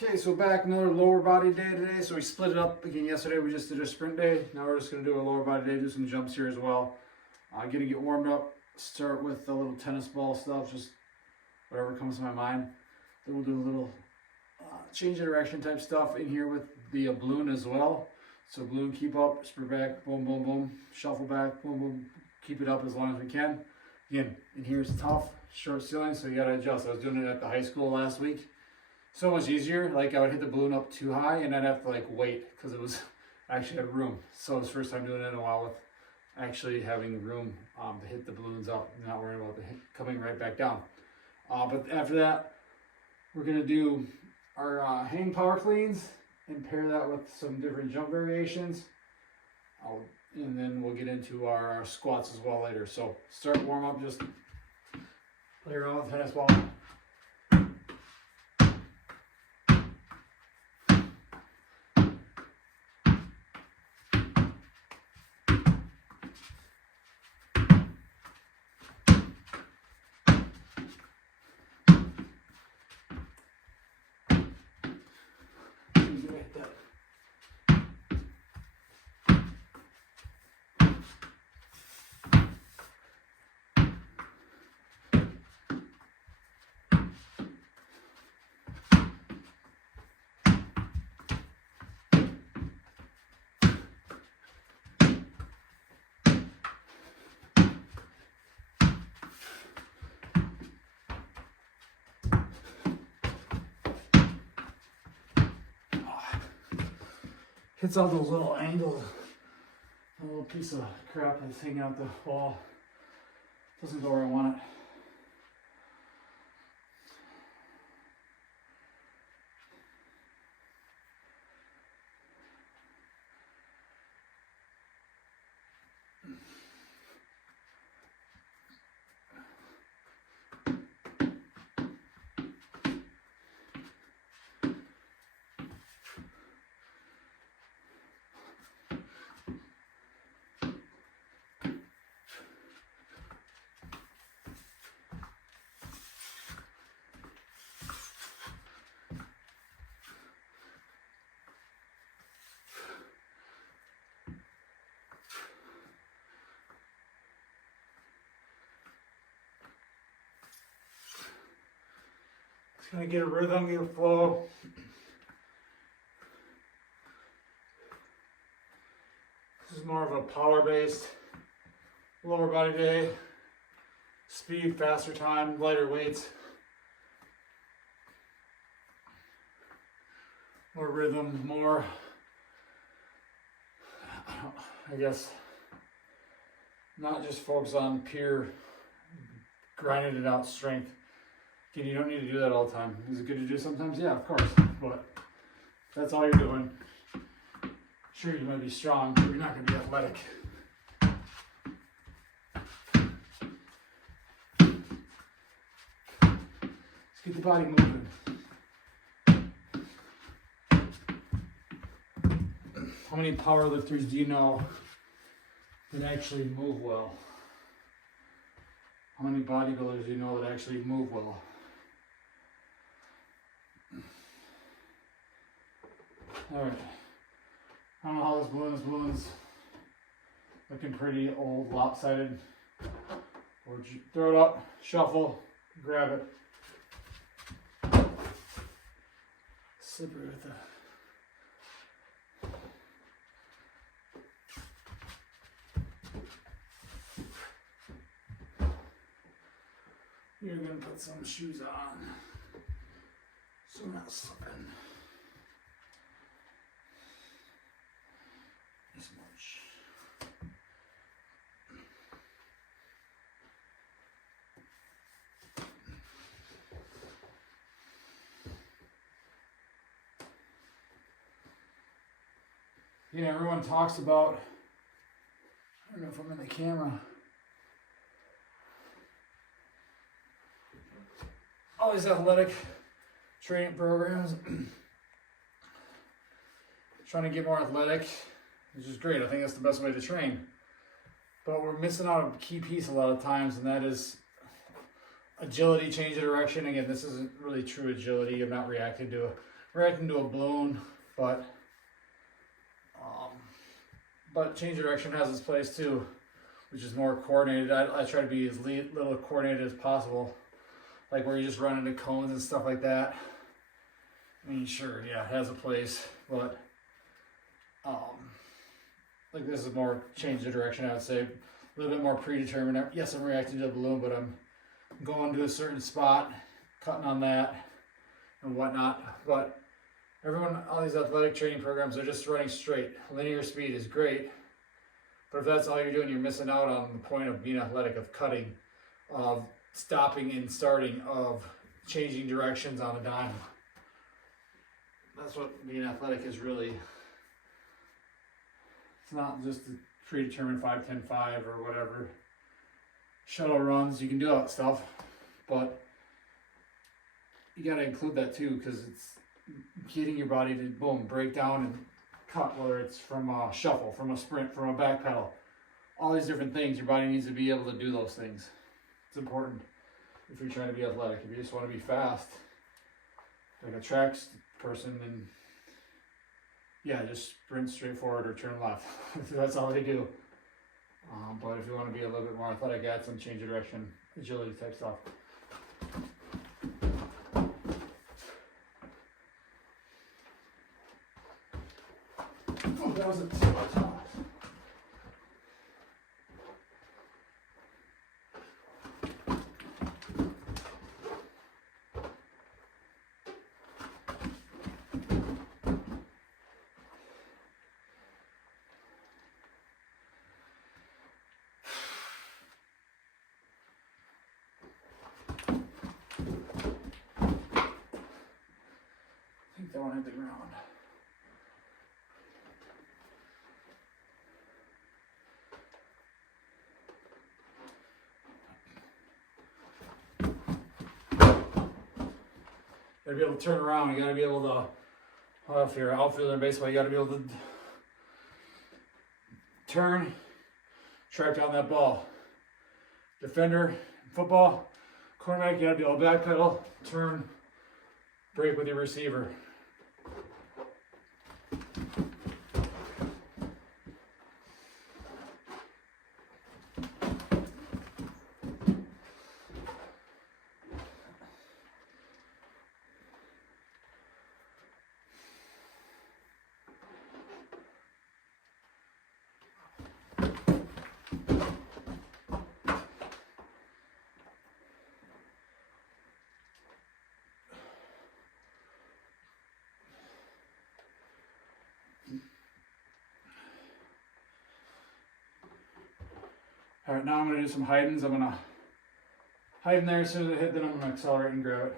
Okay, so back another lower body day today. So we split it up again. Yesterday we just did a sprint day. Now we're just gonna do a lower body day, do some jumps here as well. Gonna get warmed up. Start with the little tennis ball stuff, just whatever comes to my mind. Then we'll do a little change of direction type stuff in here with the balloon as well. So balloon, keep up, sprint back, boom, boom, boom, shuffle back, boom, boom. Keep it up as long as we can. Again, in here is tough, short ceiling, so you gotta adjust. I was doing it at the high school last week. So much easier. Like I would hit the balloon up too high and I'd have to like wait because it was actually had room. So it was the first time doing it in a while with actually having room to hit the balloons up, not worrying about the coming right back down. But after that, we're gonna do our hang power cleans and pair that with some different jump variations. And then we'll get into our squats as well later. So start warm up, just play around with the tennis ball. Hits all those little angles, a little piece of crap that's hanging out the wall. Doesn't go where I want it. Just gonna get a rhythm, get a flow. This is more of a power-based lower body day. Speed, faster time, lighter weights. More rhythm, more, I guess, not just focus on pure grinding it out strength. Again, you don't need to do that all the time. Is it good to do sometimes? Yeah, of course, but that's all you're doing. Sure, you might be strong, but you're not going to be athletic. Let's get the body moving. How many power lifters do you know that actually move well? How many bodybuilders do you know that actually move well? All right. I don't know how this balloon's looking pretty old, lopsided. Or throw it up, shuffle, grab it. Slippery with the. You're gonna put some shoes on, so we're not slipping as much. You know, everyone talks about, I don't know if I'm in the camera, all these athletic training programs, trying to get more athletic, which is great. I think that's the best way to train. But we're missing out on a key piece a lot of times, and that is agility, change of direction. Again, this isn't really true agility. I'm not reacting to reacting to a balloon, but change direction has its place too, which is more coordinated. I try to be as little coordinated as possible, like where you just run into cones and stuff like that. I mean, sure, yeah, it has a place, but like this is more change the direction, I would say. A little bit more predetermined. Yes, I'm reacting to the balloon, but I'm going to a certain spot, cutting on that and whatnot. But everyone, all these athletic training programs are just running straight. Linear speed is great, but if that's all you're doing, you're missing out on the point of being athletic, of cutting, of stopping and starting, of changing directions on a dime. That's what being athletic is really. It's not just a predetermined 5, 10, 5 or whatever. Shuttle runs, you can do all that stuff, but you got to include that too, because it's getting your body to boom, break down and cut, whether it's from a shuffle, from a sprint, from a back pedal, all these different things. Your body needs to be able to do those things. It's important if you're trying to be athletic. If you just want to be fast, like a track person, then yeah, just sprint straight forward or turn left. That's all they do. But if you want to be a little bit more athletic, add some change of direction, agility type stuff. Oh, that wasn't too much. I think that one hit the ground. You gotta be able to turn around. You gotta be able to, well, if you're an outfielder in baseball, you gotta be able to turn, track down that ball. Defender, football, quarterback, you gotta be able to backpedal, turn, break with your receiver. All right, now I'm gonna do some hidings. I'm gonna hide in there as soon as I hit, then I'm gonna accelerate and grab it.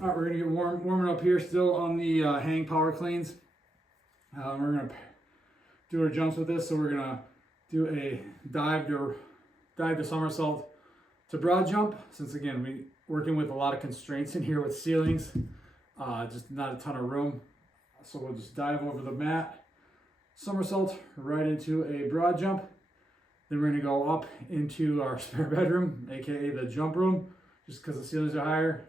All right, we're gonna get warming up here still on the hang power cleans. We're gonna do our jumps with this, so we're gonna do a dive to somersault to broad jump. Since again, we working with a lot of constraints in here with ceilings, just not a ton of room. So we'll just dive over the mat, somersault right into a broad jump. Then we're gonna go up into our spare bedroom, aka the jump room, just because the ceilings are higher.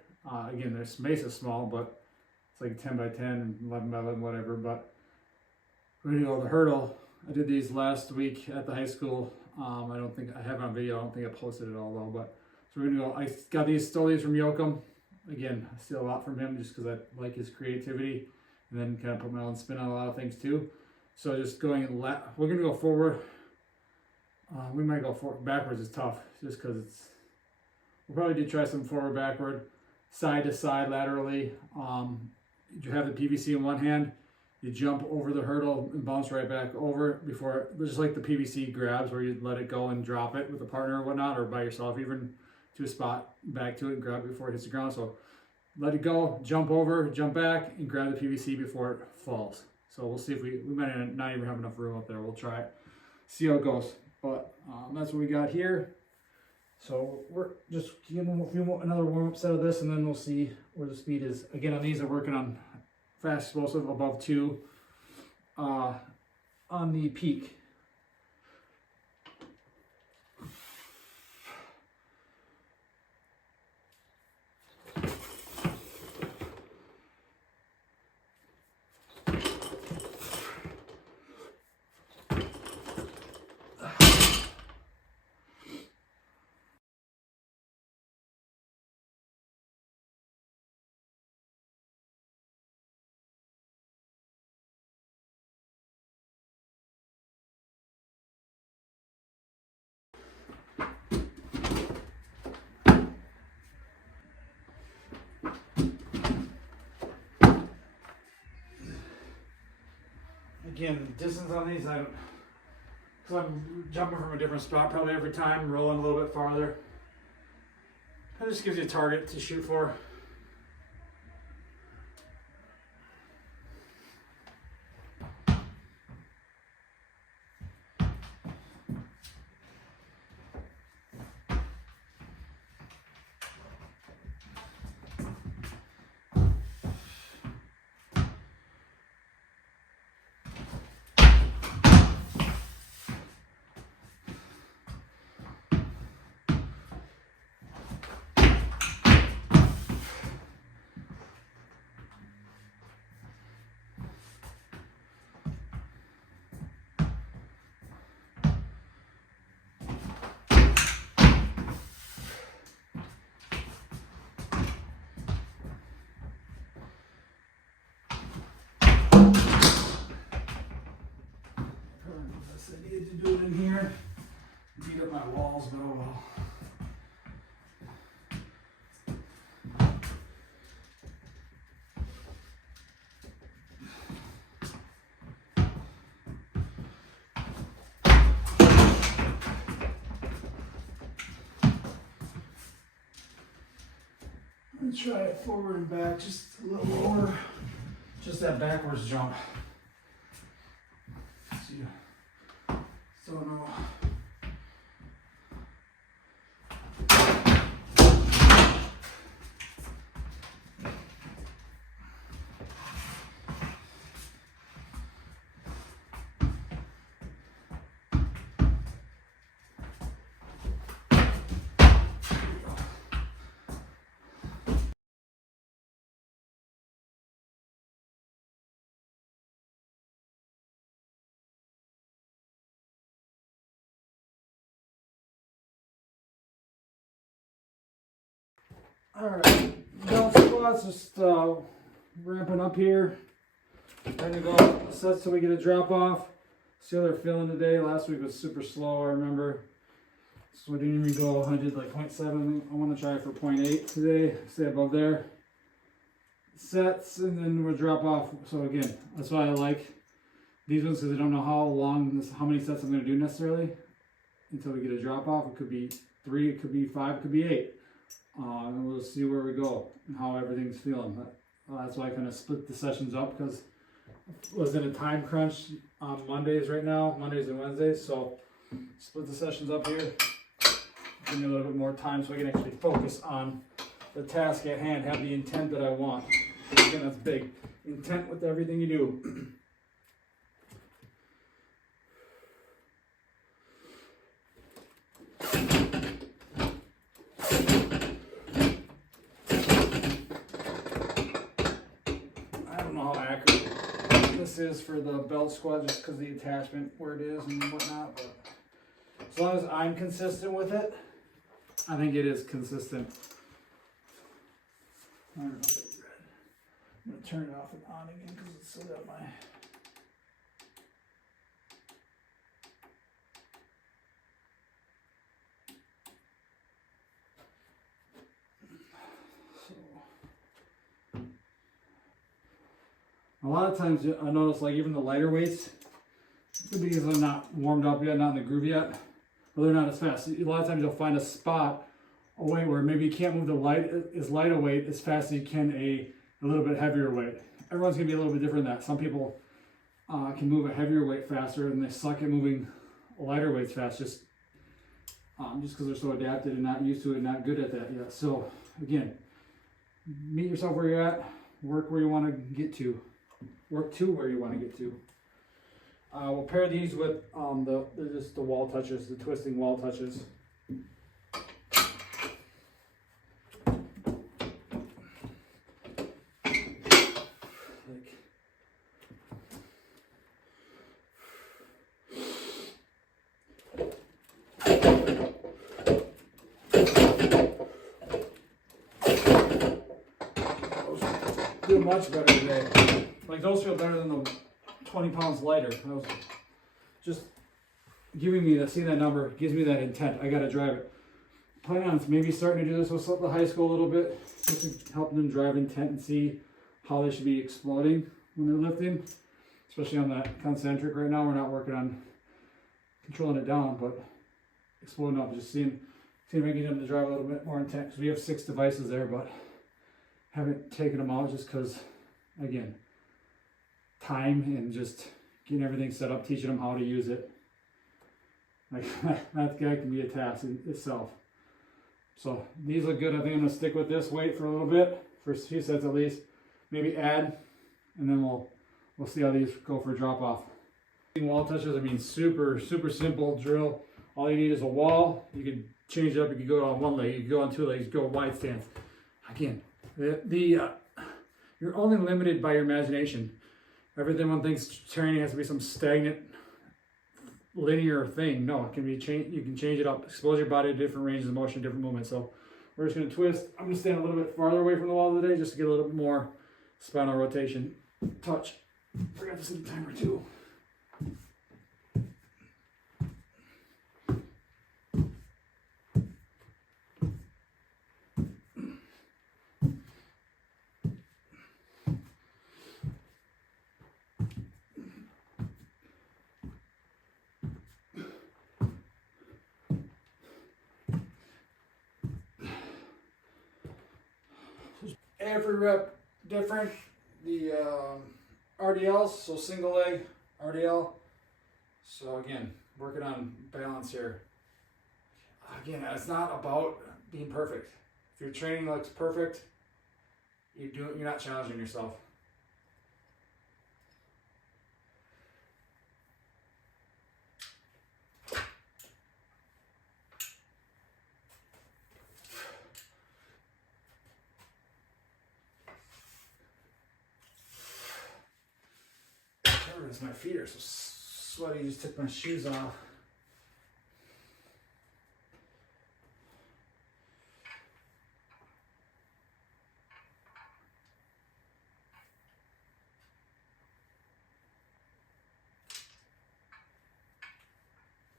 Again, their space is small, but it's like 10 by 10, 11 by 11, whatever. But we're gonna go the hurdle. I did these last week at the high school. I don't think I have it on video. I don't think I posted it all though. But so we're gonna go. I got stole these from Yoakum. Again, I steal a lot from him just because I like his creativity, and then kind of put my own spin on a lot of things too. So just going left. We're gonna go forward. We might go forward. Backwards is tough, just because it's. We'll probably do try some forward, backward, side to side, laterally. You have the PVC in one hand. You jump over the hurdle and bounce right back over before, just like the PVC grabs where you let it go and drop it with a partner or whatnot, or by yourself even, to a spot, back to it and grab it before it hits the ground. So let it go, jump over, jump back, and grab the PVC before it falls. So we'll see if we might not even have enough room up there. We'll try it, see how it goes. But that's what we got here. So we're just giving another warm-up set of this, and then we'll see where the speed is. Again, on these, I'm working on fast explosive above 2 on the peak. Again, distance on these, because I'm jumping from a different spot probably every time, rolling a little bit farther. That just gives you a target to shoot for. I needed to do it in here. Beat up my walls, but oh well. Let me try it forward and back, just a little lower. Just that backwards jump. See, so no. Alright, down squats, just ramping up here. Trying to go sets till we get a drop off. See how they're feeling today. Last week was super slow, I remember. So we didn't even go, I did like 0.7. I want to try for 0.8 today, stay above there. Sets, and then we'll drop off. So again, that's why I like these ones, because I don't know how many sets I'm going to do necessarily until we get a drop off. It could be 3, it could be 5, it could be 8. And we'll see where we go and how everything's feeling. That's why I kind of split the sessions up, because I was in a time crunch on Mondays right now, Mondays and Wednesdays. So split the sessions up here, give me a little bit more time so I can actually focus on the task at hand, have the intent that I want. Again, that's big. Intent with everything you do. This is for the belt squat, just because the attachment where it is and whatnot, but as long as I'm consistent with it, I think it is consistent. I don't know if it's red. I'm going to turn it off and on again because it's still got my... A lot of times I notice, like, even the lighter weights, because they're not warmed up yet, not in the groove yet, but they're not as fast. A lot of times you'll find a spot, a weight where maybe you can't move the lighter weight as fast as you can a little bit heavier weight. Everyone's gonna be a little bit different than that. Some people can move a heavier weight faster, and they suck at moving lighter weights fast, just because they're so adapted and not used to it and not good at that yet. So again, meet yourself where you're at, work where you want to get to. Work to where you want to get to. We'll pair these with just the wall touches, the twisting wall touches. Do much better today. Like, those feel better than the 20 pounds lighter. That was just giving me seeing that number gives me that intent. I got to drive it. Plan on maybe starting to do this with the high school a little bit, just to help them drive intent and see how they should be exploding when they're lifting, especially on that concentric. Right now, we're not working on controlling it down, but exploding up, just seeing if I can get them to drive a little bit more intent, because we have 6 devices there, but haven't taken them out just because, again, time and just getting everything set up, teaching them how to use it. Like, that guy can be a task in itself. So these look good. I think I'm gonna stick with this weight for a little bit, for a few sets at least. Maybe add, and then we'll see how these go for drop off. Wall touches, I mean, super simple drill. All you need is a wall. You can change it up. You can go on one leg, you can go on 2 legs, go wide stance. Again, you're only limited by your imagination. Everyone thinks training has to be some stagnant, linear thing. No, it can be changed. You can change it up, expose your body to different ranges of motion, different movements. So we're just going to twist. I'm going to stand a little bit farther away from the wall today, just to get a little bit more spinal rotation. Touch. Forgot to set the timer too. Every rep different. The RDLs, so single leg RDL. So again, working on balance here. Again, it's not about being perfect. If your training looks perfect, you're not challenging yourself. My feet are so sweaty, just took my shoes off.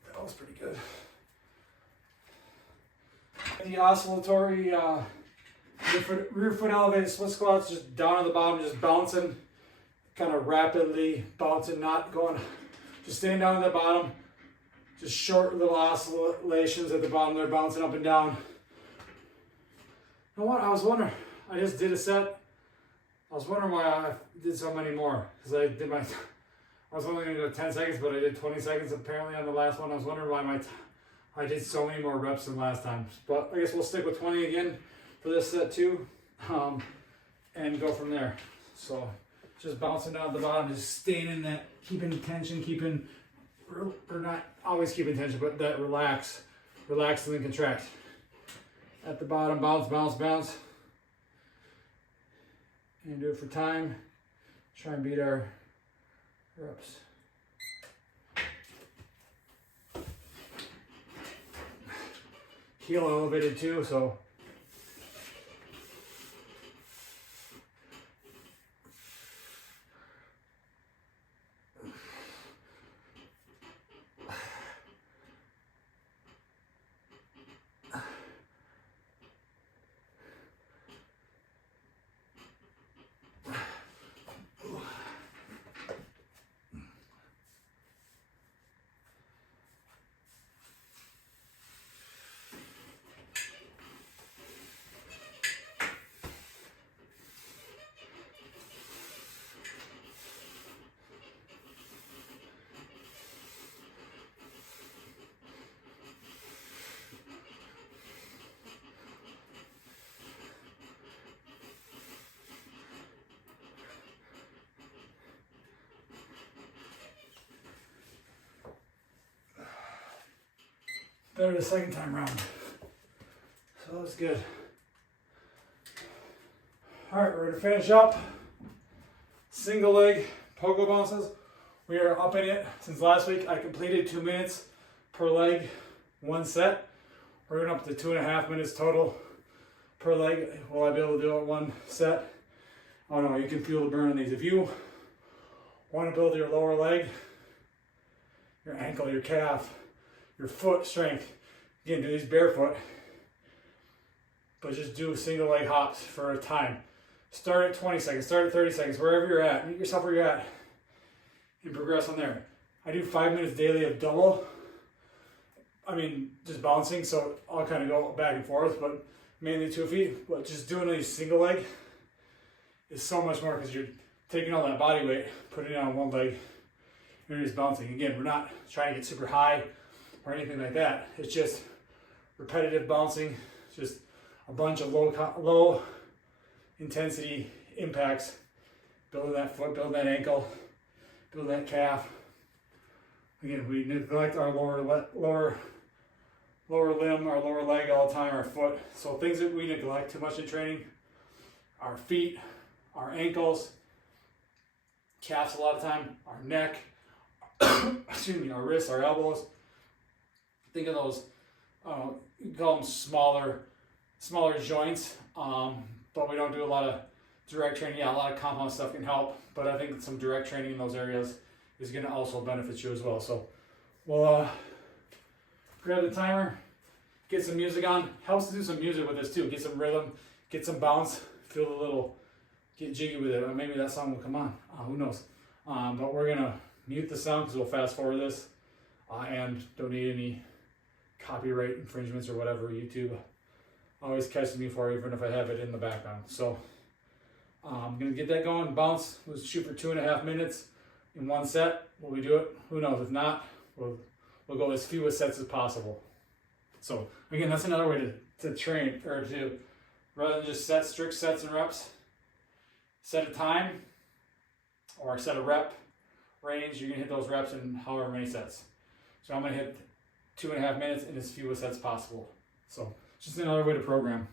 That was pretty good. The oscillatory rear foot elevated split squats, just down on the bottom, just bouncing. Kind of rapidly bouncing, not going, just staying down at the bottom, just short little oscillations at the bottom. They're bouncing up and down. You know what? I was wondering. I just did a set. I was wondering why I did so many more because I did my. I was only going to go 10 seconds, but I did 20 seconds apparently on the last one. I was wondering why I did so many more reps than last time. But I guess we'll stick with 20 again for this set too, and go from there. So just bouncing down at the bottom, just staying in that, keeping tension, or not always keeping tension, but that relax and then contract. At the bottom, bounce, bounce, bounce. And do it for time. Try and beat our reps. Heel elevated too, so better the second time round. So that's good. All right, we're gonna finish up. Single leg pogo bounces. We are upping it. Since last week, I completed 2 minutes per leg, one set. We're going up to 2.5 minutes total per leg. Will I be able to do it one set? I don't know, you can feel the burn on these. If you want to build your lower leg, your ankle, your calf, your foot strength, again, do these barefoot, but just do single leg hops for a time. Start at 20 seconds, start at 30 seconds, wherever you're at. Meet yourself where you're at and progress on there. I do 5 minutes daily of double. I mean, just bouncing, so I'll kind of go back and forth, but mainly 2 feet. But just doing a single leg is so much more because you're taking all that body weight, putting it on one leg, and you're just bouncing. Again, we're not trying to get super high or anything like that. It's just repetitive bouncing, just a bunch of low intensity impacts, building that foot, building that ankle, building that calf. Again, we neglect our lower limb, our lower leg all the time, our foot. So things that we neglect too much in training, our feet, our ankles, calves a lot of time, our neck, excuse me, our wrists, our elbows. Think of those, you call them smaller joints, but we don't do a lot of direct training. Yeah, a lot of compound stuff can help, but I think some direct training in those areas is going to also benefit you as well. So we'll grab the timer, get some music on. Helps to do some music with this too. Get some rhythm, get some bounce, feel a little, get jiggy with it. Or maybe that song will come on. Who knows? But we're gonna mute the sound because we'll fast forward this, and don't need any copyright infringements or whatever. YouTube always catches me for, even if I have it in the background. So I'm gonna get that going. Bounce. Let's shoot for 2.5 minutes in one set. Will we do it? Who knows? If not, we'll go as few sets as possible. So again, that's another way to train, or to, rather than just set strict sets and reps, set a time or set a rep range. You're gonna hit those reps in however many sets. So I'm gonna hit 2.5 minutes in as few sets possible. So just another way to program.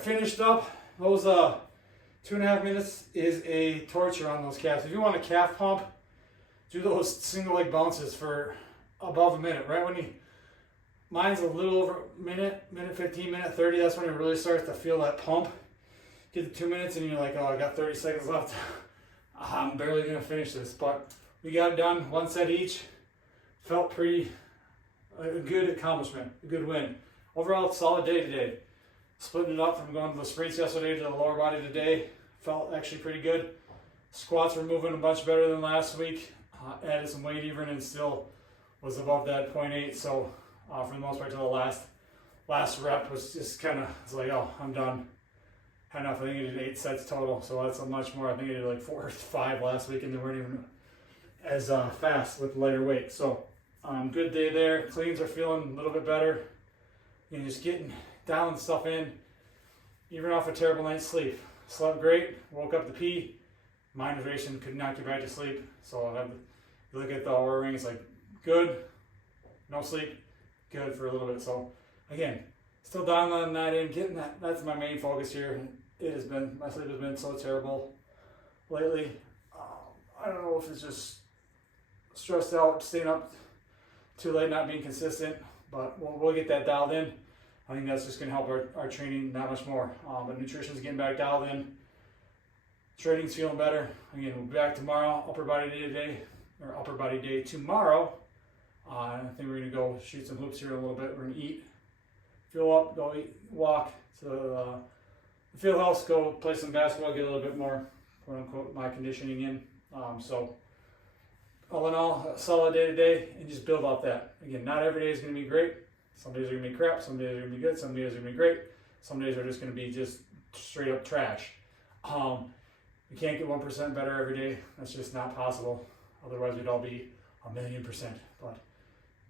Finished up. Those 2.5 minutes is a torture on those calves. If you want a calf pump, do those single leg bounces for above a minute. Right when you, mine's a little over a minute, minute 15, minute 30. That's when it really starts to feel that pump. Get to 2 minutes and you're like, oh, I got 30 seconds left. I'm barely gonna finish this, but we got it done. 1 set each. Felt pretty a good accomplishment, a good win. Overall, solid day today. Splitting it up from going to the sprints yesterday to the lower body today. Felt actually pretty good. Squats were moving a bunch better than last week. Added some weight even and still was above that 0.8. So for the most part, to the last rep was just kind of, it's like, oh, I'm done. Had enough. I think I did 8 sets total, so that's a much more. I think I did like 4 or 5 last week, and they weren't even as fast with lighter weight. So good day there. Cleans are feeling a little bit better. You know, just getting down stuff in, even off a terrible night's sleep. Slept great, woke up to pee. Mind motivation could not get back to sleep. So I have to look at the Oura ring, it's like good, no sleep, good for a little bit. So again, still dialing that in, getting that, that's my main focus here. It has been, my sleep has been so terrible lately. I don't know if it's just stressed out, staying up too late, not being consistent, but we'll get that dialed in. I think that's just going to help our training that much more. But nutrition's getting back dialed in. Training's feeling better. Again, we'll be back tomorrow. Upper body day today, or upper body day tomorrow. I think we're going to go shoot some hoops here in a little bit. We're going to eat, fuel up, go eat, walk to the field house, go play some basketball, get a little bit more, quote unquote, my conditioning in. So all in all, a solid day today, and just build off that. Again, not every day is going to be great. Some days are going to be crap, some days are going to be good, some days are going to be great, some days are just going to be just straight up trash. We can't get 1% better every day. That's just not possible. Otherwise, we'd all be 1,000,000%. But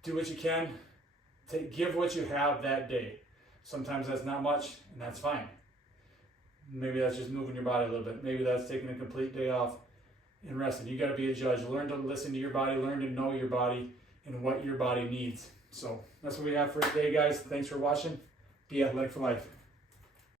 do what you can. Give what you have that day. Sometimes that's not much, and that's fine. Maybe that's just moving your body a little bit. Maybe that's taking a complete day off and resting. You got to be a judge. Learn to listen to your body. Learn to know your body and what your body needs. So that's what we have for today, guys. Thanks for watching. Be athletic for life.